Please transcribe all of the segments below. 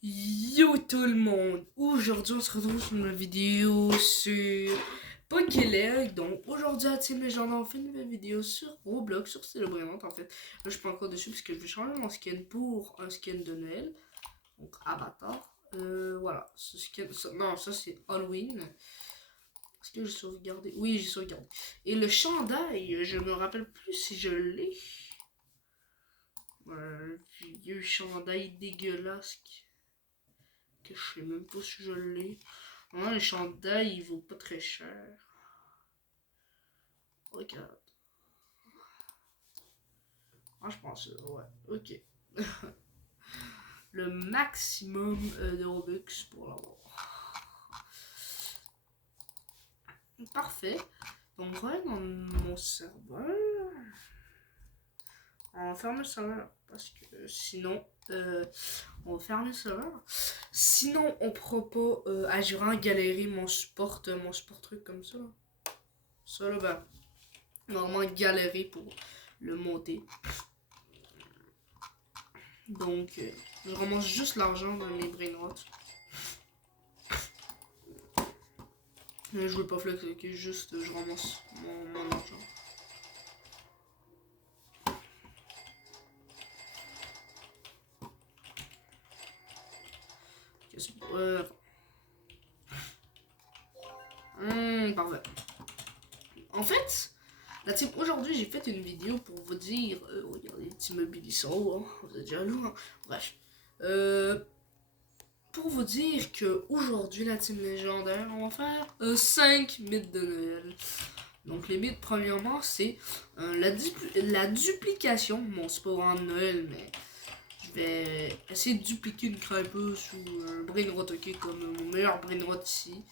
Yo tout le monde! Aujourd'hui on se retrouve sur une vidéo sur Pokéleg. Donc aujourd'hui à Team Légendaire on fait une nouvelle vidéo sur Roblox, sur Célébrement en fait. Là je suis pas encore dessus parce que je vais changer mon skin pour un skin de Noël. Donc Avatar. Voilà, ce skin, non ça c'est Halloween. Est-ce que j'ai sauvegardé? Oui j'ai sauvegardé. Et le chandail, je me rappelle plus si je l'ai. Vieux chandail dégueulasse que je sais même pas si je l'ai. Vraiment, les chandails, ils vaut pas très cher. Regarde. Ah, je pense, ouais. Ok. Le maximum de Robux pour l'avoir. Parfait. Donc, ouais, dans mon serveur. On va fermer le serveur. Parce que sinon, on va fermer le serveur. Sinon, on pourra pas agir en galerie mon support truc comme ça. Ça, là, ben, normalement, galérer pour le monter. Donc, je ramasse juste l'argent de mes brainrots. Je veux pas flex, ok, juste je ramasse mon argent. Ok, c'est bon. Parfait. En fait, la team, aujourd'hui j'ai fait une vidéo pour vous dire, regardez, petit mobilisant, hein, vous êtes jaloux, hein. Bref. Pour vous dire que aujourd'hui la team légendaire, on va faire 5 mythes de Noël. Donc les mythes, premièrement, c'est la duplication. Bon, c'est pas vraiment de Noël, mais je vais essayer de dupliquer une crêpeuse ou un brainrot, ok, comme mon meilleur brainrot ici.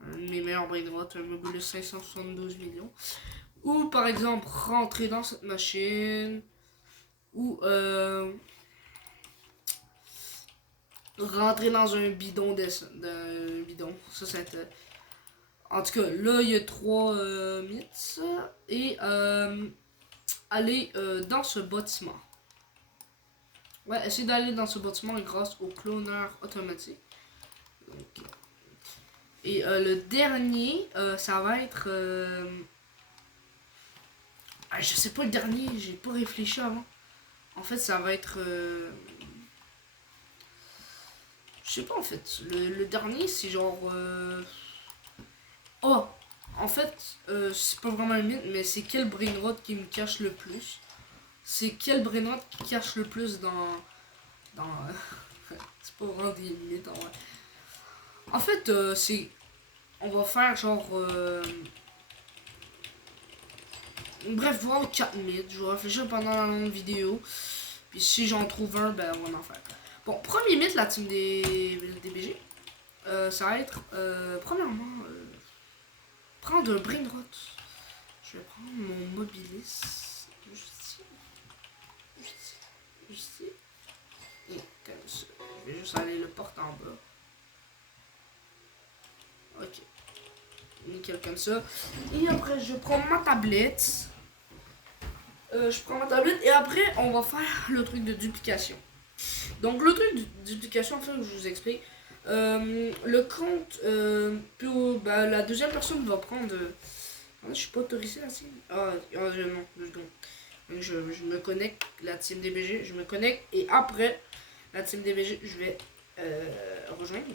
Un de mes meilleurs brainrots, un Mobulus 572 millions. Ou par exemple, rentrer dans cette machine. Ou rentrer dans un bidon d'un bidon. Ça, c'est en tout cas, là, il y a 3 mythes. Et aller dans ce bâtiment. Ouais, essayer d'aller dans ce bâtiment grâce au cloneur automatique. Donc, et le dernier, ça va être... je sais pas le dernier, j'ai pas réfléchi avant. En fait, ça va être... je sais pas en fait. Le dernier, c'est genre... Oh! En fait, c'est pas vraiment un mythe, mais c'est quel brainrot qui me cache le plus? C'est quel brainrot qui cache le plus dans c'est pas vraiment des mythes en vrai. En fait, c'est... On va faire genre... bref, voir 4 mythes. Je vais réfléchir pendant la longue vidéo. Puis si j'en trouve un, ben on va en faire. Bon, premier mythe, la team des DBG. Ça va être, premièrement, prendre un brainrot. Je vais prendre mon mobilis. Juste ici. Et comme ça. Je vais juste aller le porter en bas. Ok. Nickel comme ça. Et après, je prends ma tablette. Je prends ma tablette et après, on va faire le truc de duplication. Donc, le truc de duplication, enfin, je vous explique. Le compte, pour, bah, la deuxième personne va prendre. Je suis pas autorisé là-dessus. Non, donc, je me connecte, la team DBG, je me connecte et après la team DBG, je vais rejoindre.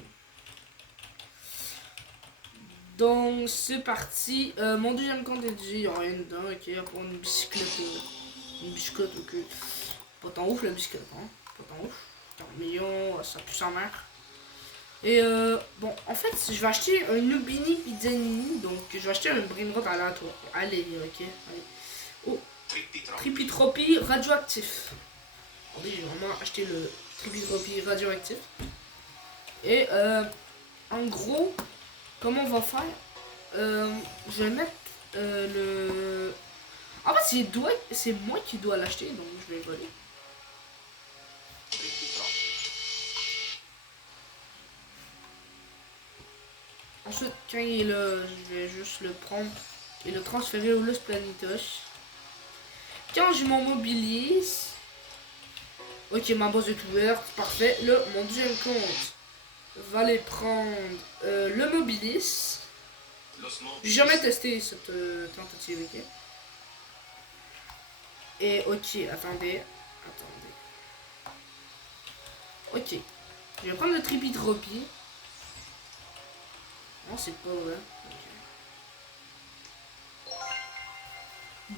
Donc c'est parti. Mon deuxième compte est dit, il n'y a rien dedans, ok, il va prendre une bicyclette. Ok. Pas en ouf la bicyclette, hein. Pas en ouf. 40 millions, ça pue sa mère. Et bon, en fait, je vais acheter un Nubini Pizzanini, donc je vais acheter un Brainrot aléatoire. Allez, ok. Allez. Oh, Tripitropie radioactif. Oui, j'ai vraiment acheté le Tripitropie radioactif. Et en gros, comment on va faire je vais mettre le... En fait, c'est moi qui dois l'acheter, donc je vais voler. Ensuite, quand il est là, je vais juste le prendre et le transférer au Los Planitos. Quand je m'en mobilise, Ok, ma base est ouverte. Parfait. Là, mon deuxième compte va aller prendre le Mobilis. J'ai jamais testé cette tentative, ok? Et ok, attendez. Ok. Je vais prendre le Trippy-Droppy. Non, c'est pas vrai. Okay.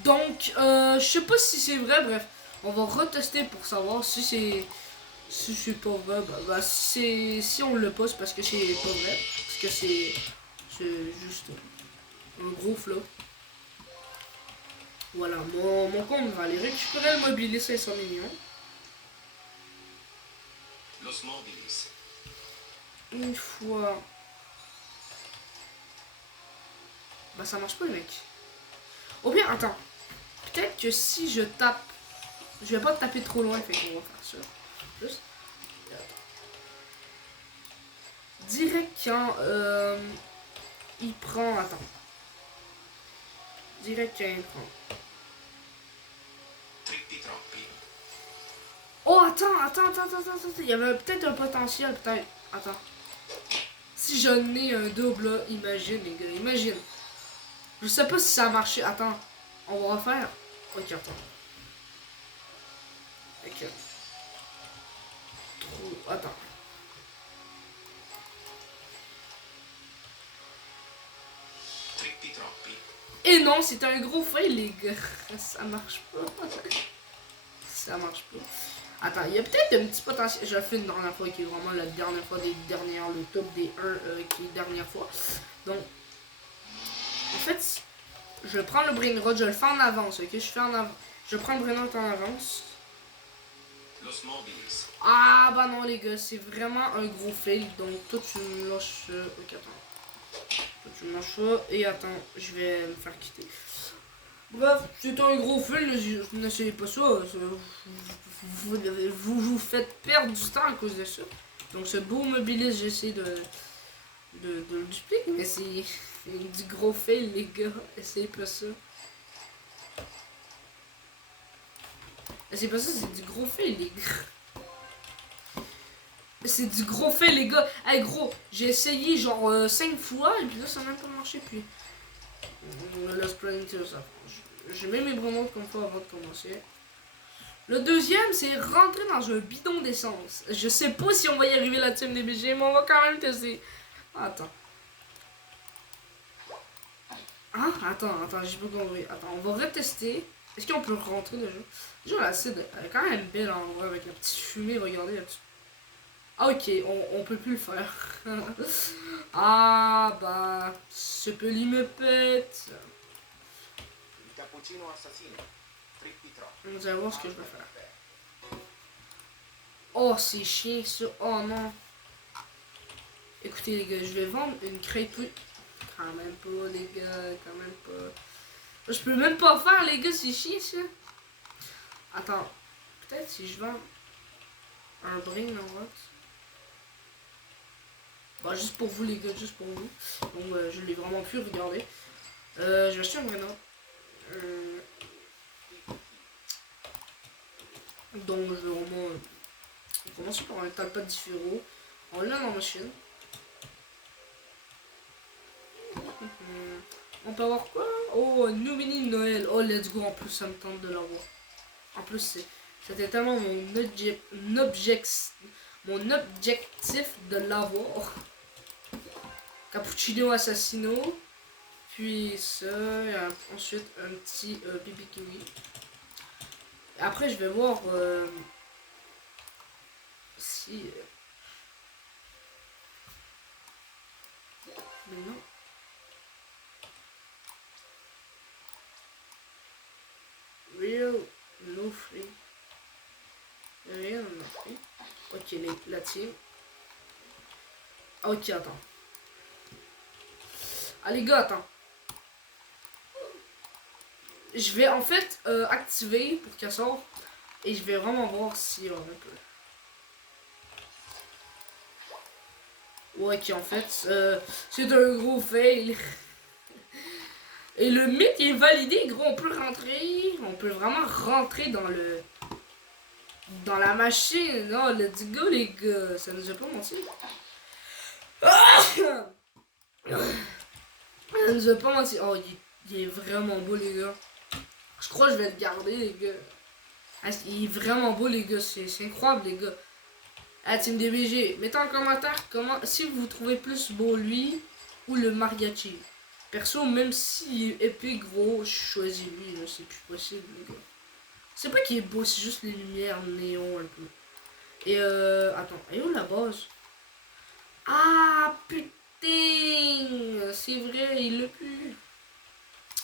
Donc, je sais pas si c'est vrai, bref. On va retester pour savoir si c'est... Si c'est pas vrai, si on le pose parce que c'est pas vrai. Parce que c'est juste un gros flop. Voilà, mon compte va aller récupérer le Mobilis 500 millions. Une fois... Bah ça marche pas, le mec. Ou bien, attends. Peut-être que si je tape... Je vais pas taper trop loin, fait qu'on va faire ça. Juste. Direct quand il prend... Attends. Direct quand il prend. Oh, attends. Il y avait peut-être un potentiel, peut-être. Attends. Si j'en ai un double, là, imagine, les gars, imagine. Je sais pas si ça a marché. Attends. On va refaire. Ok, attends. Ok. Trop... Attends. Et non, c'est un gros fail, les gars. Ça marche pas. Ça marche pas. Attends, il y a peut-être un petit potentiel. Je le fais une dernière fois, qui est vraiment la dernière fois des dernières, le top des 1 qui est dernière fois. Donc, en fait, je prends le Brain Rod, je le fais en avance, ok? Je prends le Brain Rod en avance. Ah bah non, les gars, c'est vraiment un gros fail. Donc, toi, tu me lâches. Ok, attends. Toi, tu me lâches ça. Et attends, je vais me faire quitter. Bref, c'est un gros fail, n'essayez pas ça. Vous faites perdre du temps à cause de ça. Donc ce beau Mobilis, j'essaie de le dupliquer, mais c'est du gros fail, les gars. Essayez pas ça. Essayez pas ça, c'est du gros fail, les gars. C'est du gros fail, les gars. Hey gros, j'ai essayé genre 5 fois et puis là ça n'a même pas marché. Puis le Splinter, ça. Je mets mes pronos comme fois avant de commencer. Le deuxième, c'est rentrer dans un bidon d'essence. Je sais pas si on va y arriver la team DBG, mais on va quand même tester. Attends. Ah, attends, j'ai pas compris. Attends, on va retester. Est-ce qu'on peut rentrer déjà? Déjà, l'acide, elle est quand même belle en vrai, avec la petite fumée, regardez là-dessus. Ah, ok, on peut plus le faire. Ah, bah, ce peli me pète. On va voir ce que je vais faire. Oh, c'est chiant ça. Oh non. Écoutez, les gars, je vais vendre une crêpe. Quand même pas, les gars, quand même pas. Je peux même pas faire, les gars, c'est chiant ça. Attends, peut-être si je vends un brin en what? Bah, juste pour vous, les gars, juste pour vous. Donc, je l'ai vraiment plus regardé. Je vais acheter un brin. Donc, je vais vraiment. On commence par un talpad différent. On l'a dans la machine. On peut avoir quoi? Oh, New Mini Noël. Oh, let's go. En plus, ça me tente de l'avoir. En plus, c'était tellement mon objectif de l'avoir. Cappuccino Assassino. Puis ça. Et ensuite, un petit Bibi Kiwi. Et après, je vais voir si. Mais non. Real no free. Real no free. Ok, la team. Ok, attends. Ah les gars, attends. Je vais en fait activer pour qu'elle sorte. Et je vais vraiment voir si on peut. Ouais, qui en fait, c'est un gros fail. Et le mythe est validé, gros. On peut rentrer. On peut vraiment rentrer dans la machine. Oh, let's go, les gars. Ça nous a pas menti. Ça nous a pas menti. Oh, il est vraiment beau, les gars. Je crois que je vais le garder, les gars. Ah, il est vraiment beau, les gars. C'est incroyable, les gars. Ah, Team DBG, mettez en commentaire si vous trouvez plus beau lui ou le mariachi. Perso, même s'il est épais gros, je choisis lui, c'est plus possible, les gars. C'est pas qu'il est beau, c'est juste les lumières néon un peu. Et attends, et où la base? Ah, putain! C'est vrai, il l'a plus.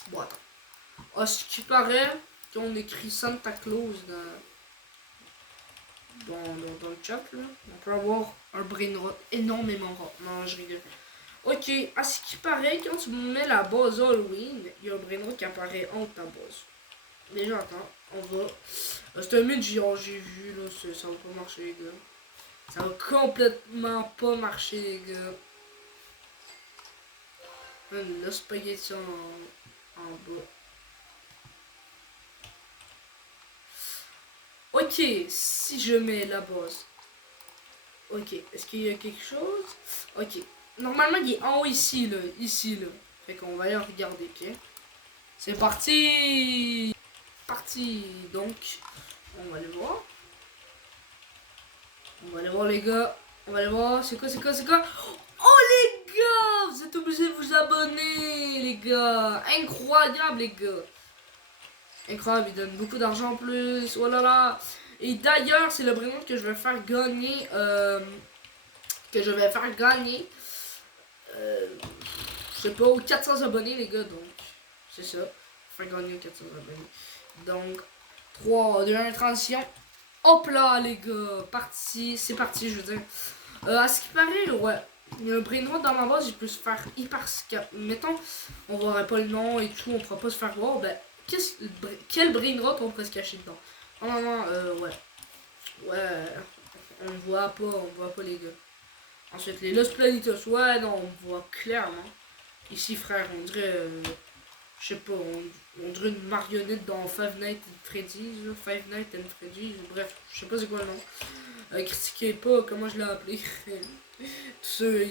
Bon, attends. Ah, ce qui paraît qu'on écrit Santa Claus dans le chat, là. On peut avoir un brain rot énormément rare. Non, je rigole. Ok, à ce qui paraît, quand tu mets la base Halloween, il y a un brain rot qui apparaît entre ta base. Déjà, attends, on va. C'est un mythe géant, j'ai vu, là, ça va pas marcher, les gars. Ça va complètement pas marcher, les gars. Le spaghetti en bas. Ok, si je mets la base. Ok, est-ce qu'il y a quelque chose? Ok, normalement il est en haut ici, là. Ici, là. Fait qu'on va aller regarder, ok? C'est parti! Parti! Donc, on va aller voir. On va aller voir, les gars. On va aller voir. C'est quoi? Oh, les gars! Vous êtes obligés de vous abonner, les gars. Incroyable, les gars. Incroyable, il donne beaucoup d'argent en plus. Oh là là. Et d'ailleurs, c'est le brain que je vais faire gagner. Je sais pas, aux 400 abonnés, les gars. Donc, c'est ça. Faire gagner aux 400 abonnés. Donc, 3, 2, 1, transition. Hop là, les gars. Parti. C'est parti, je veux dire. À ce qui paraît, ouais. Il y a un brain rot dans ma base, il peut se faire hyper scap. Mettons, on verrait pas le nom et tout, on pourra pas se faire voir. Ben, quel brain rot on pourrait se cacher dedans? Non, ouais. Ouais, on voit pas les gars. Ensuite, les Los Planitos, ouais, non, on voit clairement. Ici, frère, on dirait, je sais pas, on dirait une marionnette dans Five Nights at Freddy's, Five Nights at Freddy's, bref, je sais pas c'est quoi le nom. Critiquez pas comment je l'ai appelé. Ceux,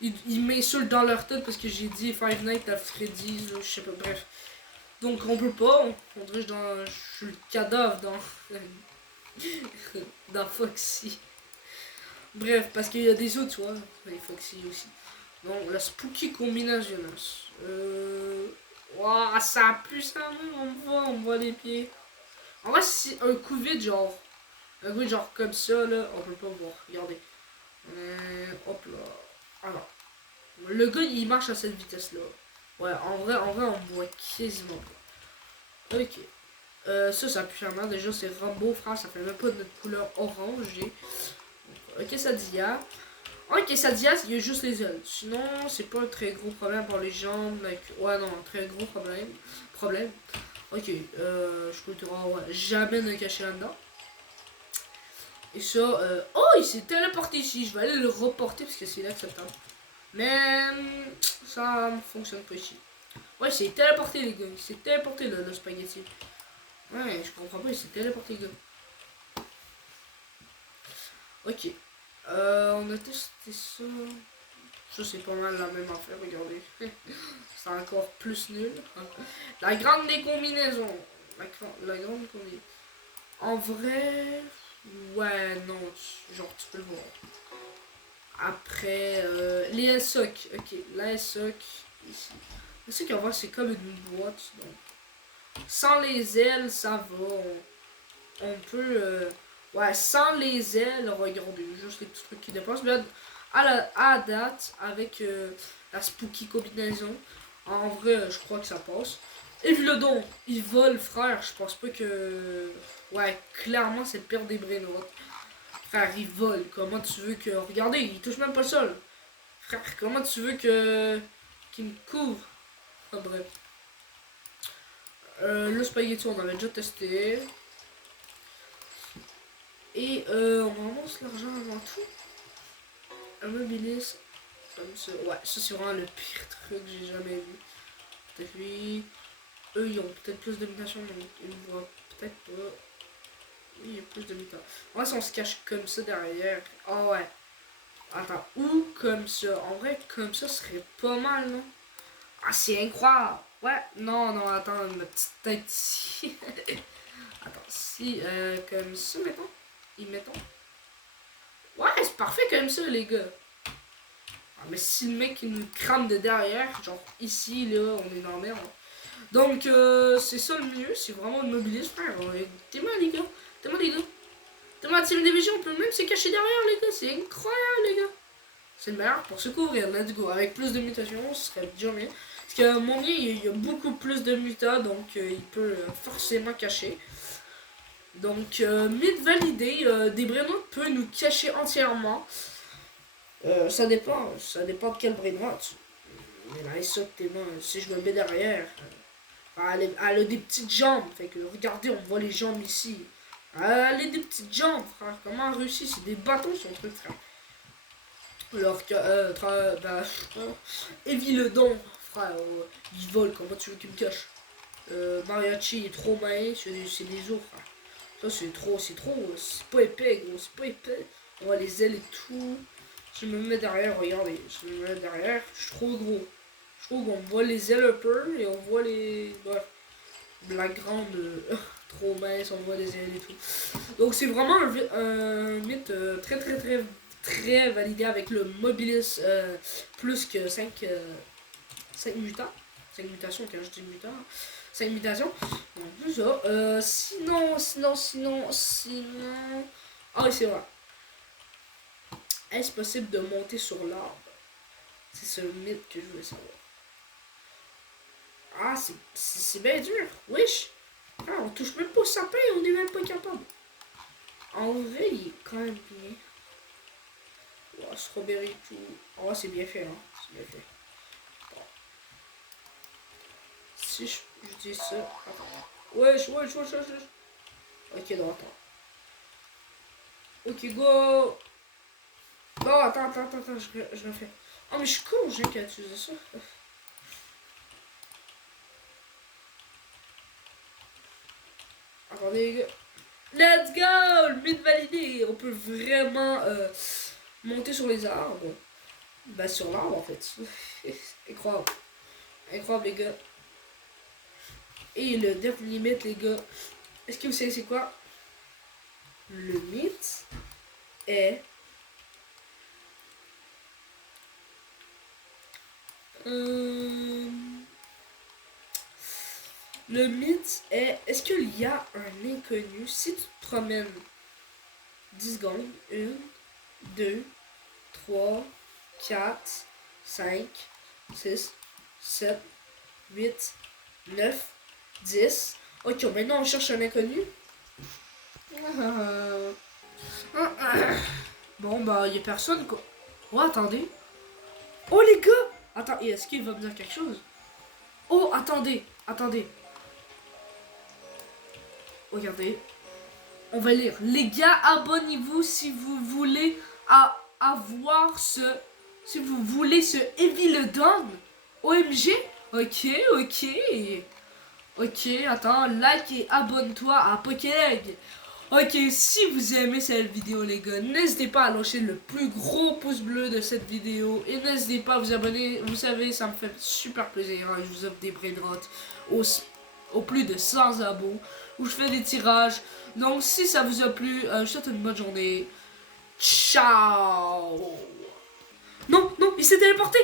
ils m'insultent dans leur tête parce que j'ai dit Five Nights at Freddy's, je sais pas, bref. Donc on peut pas, on dirait que je suis le cadavre dans Foxy. Bref, parce qu'il y a des autres, tu vois, les Foxy aussi. Donc la Spooky Combination. Wow, ça pue ça, on voit les pieds. En vrai, si un coup vide, genre, comme ça, là, on peut pas voir, regardez. Hop là. Alors, le gars, il marche à cette vitesse-là. Ouais, en vrai, on voit quasiment pas. Ok. Ça pue la merde. Déjà, c'est Rambo, frère. Ça fait même pas de notre couleur orangée. Un quesadilla. Un quesadilla, il y a juste les ailes. Sinon, c'est pas un très gros problème pour les jambes. Like, ouais, non, un très gros problème. Ok, je peux te ouais, jamais ne cacher là-dedans. Et ça, oh, il s'est téléporté ici. Je vais aller le reporter parce que c'est inacceptable. Mais ça ne fonctionne pas ici. Ouais, il s'est téléporté, les gars. Il s'est téléporté, le spaghetti. Ouais, je comprends pas, il s'est téléporté, les gars. Ok. On a testé ça. Ça, c'est pas mal la même affaire, regardez. C'est encore plus nul. La grande des combinaisons. La grande combinaison. En vrai, ouais, non, genre tu peux le voir. Après, les SOC. Ok, la SOC ici. La SOC, en vrai, c'est comme une boîte. Donc, sans les ailes, ça va. On peut. Ouais, sans les ailes, regardez, juste les petits trucs qui dépassent. Mais à date, avec la spooky combinaison, en vrai, je crois que ça passe. Et vu le don, il vole, frère, je pense pas que... Ouais, clairement, c'est le pire des brain rot. Frère, il vole, comment tu veux que... Regardez, il touche même pas le sol. Frère, comment tu veux que... qu'il me couvre? Ah, bref. Le spaghetti, on avait déjà testé. Et on ramasse l'argent avant tout. Un mobilis comme ça. Ouais, ça c'est vraiment le pire truc que j'ai jamais vu. Peut-être lui. Eux ils ont peut-être plus de domination, donc ils ne voient peut-être pas. Oui, il y a plus de mutas. En vrai, si on se cache comme ça derrière. Ah ouais. Attends, ou comme ça. En vrai, comme ça serait pas mal, non? Ah, c'est incroyable. Ouais, non, non, attends, ma petite tête ici. Attends, si, comme ça, mettons. Y mettons. Ouais, c'est parfait comme ça, les gars. Ah, mais si le mec il nous crame de derrière, genre ici, là, on est dans la merde. Donc, c'est ça le mieux, c'est vraiment le mobilisme, frère. T'es mal, les gars. T'es mal, les gars. T'es mal, Team Division, on peut même se cacher derrière, les gars. C'est incroyable, les gars. C'est le meilleur pour se couvrir, let's go. Avec plus de mutations, ce serait déjà mieux. Parce que mon mien, il y a beaucoup plus de mutas, donc il peut forcément cacher. Donc, mythe validé, des Brainoirs peut nous cacher entièrement. Ça dépend de quel Brainoir. Mais là, ça, si je me mets derrière, elle a des petites jambes. Fait que regardez, on voit les jambes ici. Elle a des petites jambes, frère. Comment elle réussit? C'est des bâtons, son truc, frère. Alors que, Evie le don, frère, il vole, comment tu veux qu'il me cache? Mariachi est trop maïs, c'est des os, frère. Ça, c'est pas épais, gros, c'est pas épais. On voit les ailes et tout. Je me mets derrière, regardez, je me mets derrière, je suis trop gros. Je trouve qu'on voit les ailes un peu et on voit les. Bref, la grande. Trop mince, on voit les ailes et tout. Donc c'est vraiment un mythe très validé avec le mobilis plus que 5 mutants. 5 mutations quand je dis mutants. 5 mutations. Donc c'est ça. Sinon. Ah oui, c'est vrai. Est-ce possible de monter sur l'arbre? C'est ce mythe que je voulais savoir. Ah, c'est bien dur. Wesh. Ah, on touche même pas au sapin, on est même pas capable. En vrai, il est quand même bien. Oh, strawberry tout. Oh, c'est bien fait, hein. C'est bien fait. Bon. Si je dis ça. Attends. Wesh. Ok, non, attends. Ok, go. Non, attends, je le fais. Oh, mais je suis con, j'ai qu'à utiliser ça. Attendez, les gars. Let's go! Le mythe validé! On peut vraiment monter sur les arbres. Bah, sur l'arbre en fait. Incroyable. Incroyable, les gars. Et le dernier mythe, les gars. Est-ce que vous savez c'est quoi? Le mythe est. Le mythe est. Est-ce qu'il y a un inconnu si tu te promènes 10 secondes? 1, 2, 3, 4, 5, 6, 7, 8, 9, 10. Ok, maintenant on cherche un inconnu. Bon, bah, il y a personne quoi. Oh, attendez. Oh, les gars! Attends, est-ce qu'il va me dire quelque chose? Oh, attendez. Regardez. On va lire. Les gars, abonnez-vous si vous voulez avoir ce. Si vous voulez ce Evie le Dawn. OMG. Ok, attends. Like et abonne-toi à Pokéleg. Ok, si vous aimez cette vidéo, les gars, n'hésitez pas à lâcher le plus gros pouce bleu de cette vidéo. Et n'hésitez pas à vous abonner. Vous savez, ça me fait super plaisir. Hein. Je vous offre des brainrots au plus de 100 abos. Où je fais des tirages. Donc, si ça vous a plu, je vous souhaite une bonne journée. Ciao! Non, il s'est téléporté!